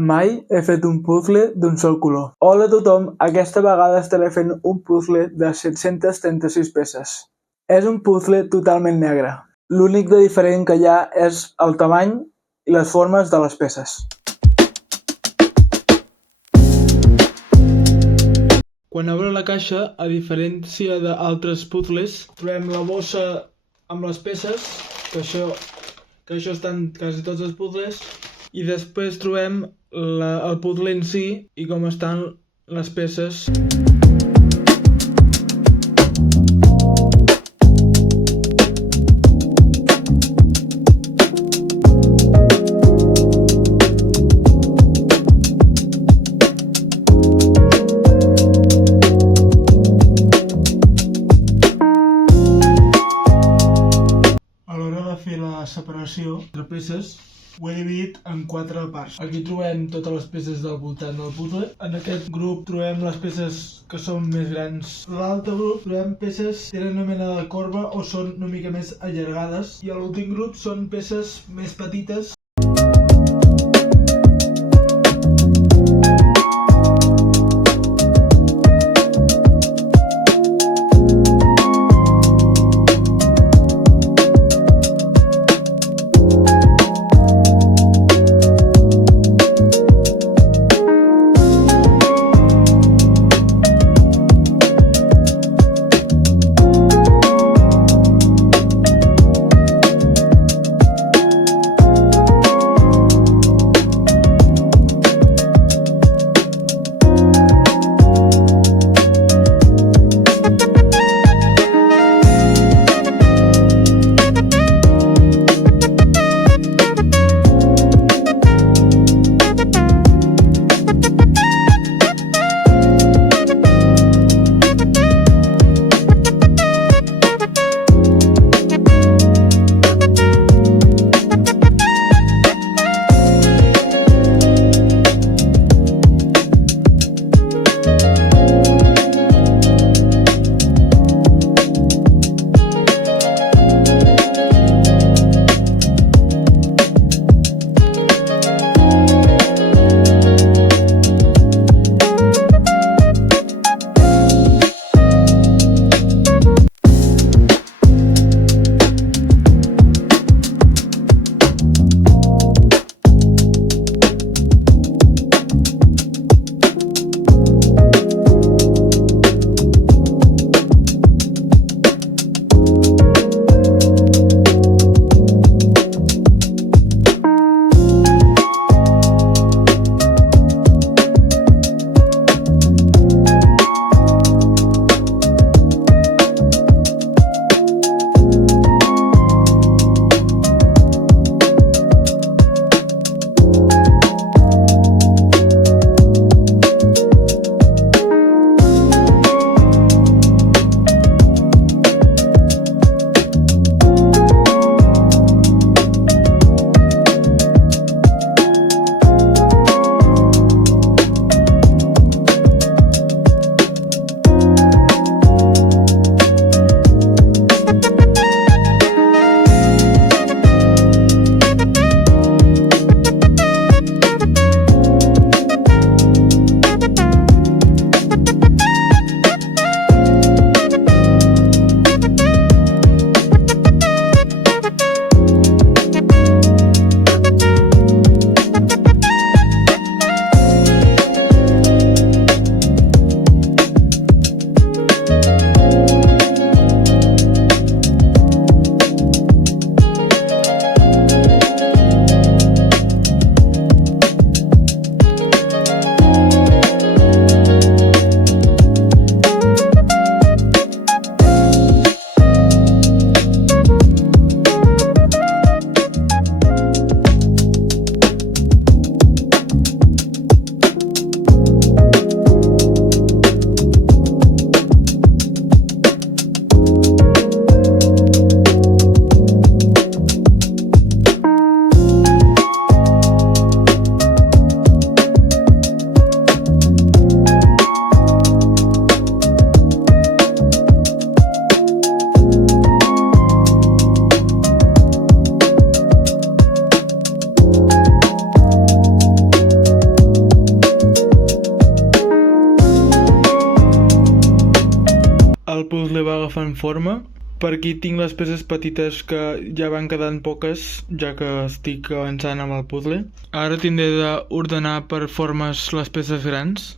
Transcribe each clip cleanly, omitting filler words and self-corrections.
Mai he fet un puzzle d'un sol color. Hola a tothom, aquesta vegada estaré fent un puzzle de 736 peces. És un puzzle totalment negre. L'únic de diferent que hi ha és el tamany i les formes de les peces. Quan obro la caixa, a diferència d'altres puzzles, trobem la bossa amb les peces, que això estan quasi tots els puzzles, i després trobem el puzzle en si i com estan les peces. A l'hora de fer la separació entre peces, ho he dividit en 4 parts. Aquí trobem totes les peces del voltant del puzzle. En aquest grup trobem les peces que són més grans. En l'altre grup trobem peces que tenen una mena de corba o són una mica més allargades. I a l'últim grup són peces més petites. agafen forma. Per aquí tinc les peces petites que ja van quedant poques, ja que estic avançant amb el puzzle. Ara tindré d'ordenar per formes les peces grans.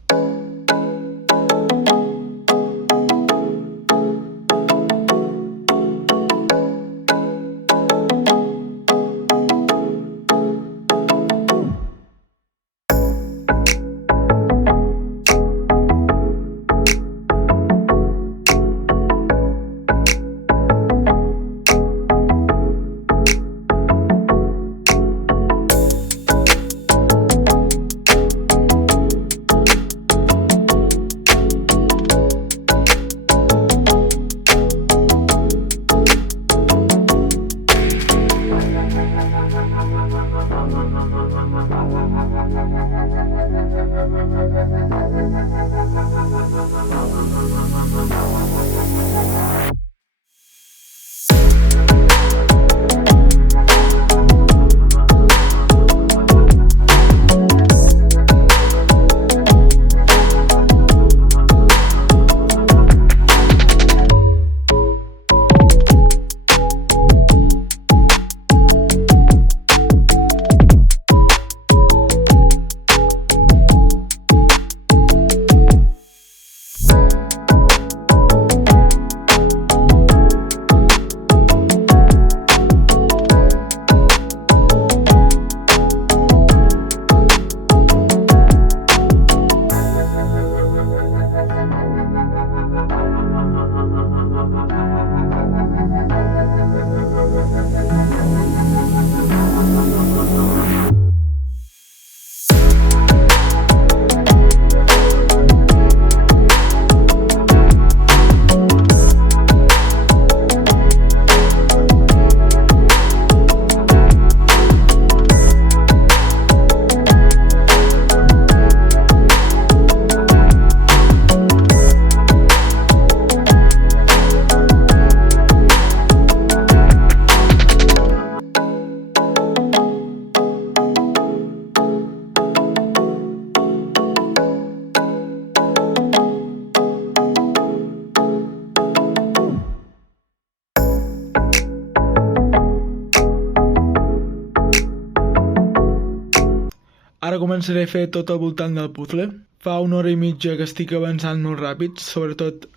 Ara començaré a fer tot al voltant del puzzle. Fa 1 hora i mitja que estic avançant molt ràpid, sobretot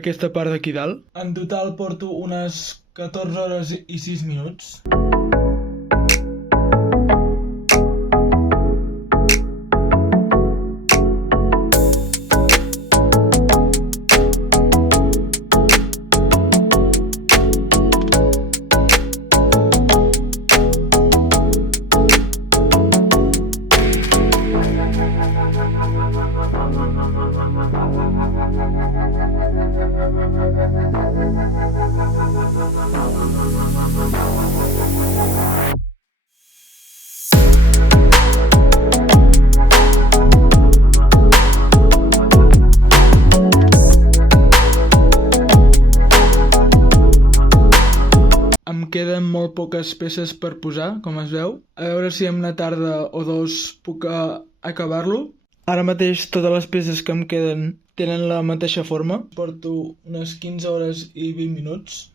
aquesta part d'aquí dalt. En total porto unes 14 hores i 6 minuts. Em queden molt poques peces per posar, com es veu. A veure si en una tarda o 2 puc acabar-lo. Ara mateix totes les peces que em queden tenen la mateixa forma. Porto unes 15 hores i 20 minuts.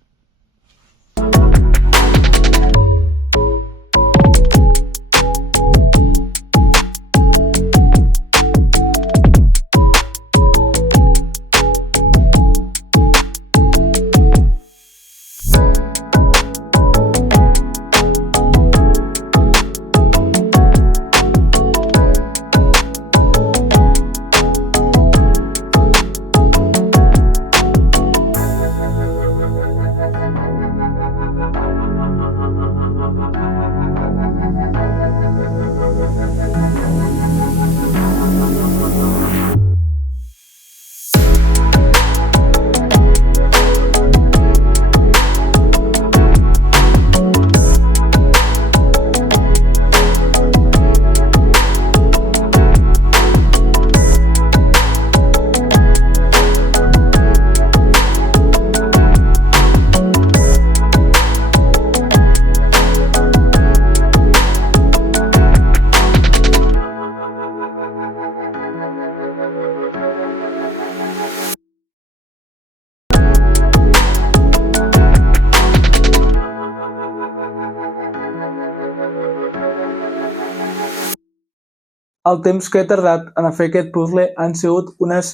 El temps que he tardat en fer aquest puzzle han sigut unes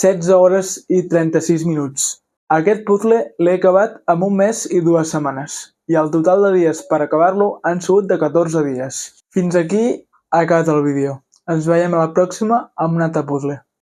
16 hores i 36 minuts. Aquest puzzle l'he acabat en 1 mes i 2 setmanes, i el total de dies per acabar-lo han sigut de 14 dies. Fins aquí ha acabat el vídeo. Ens veiem a la pròxima amb un altre puzzle.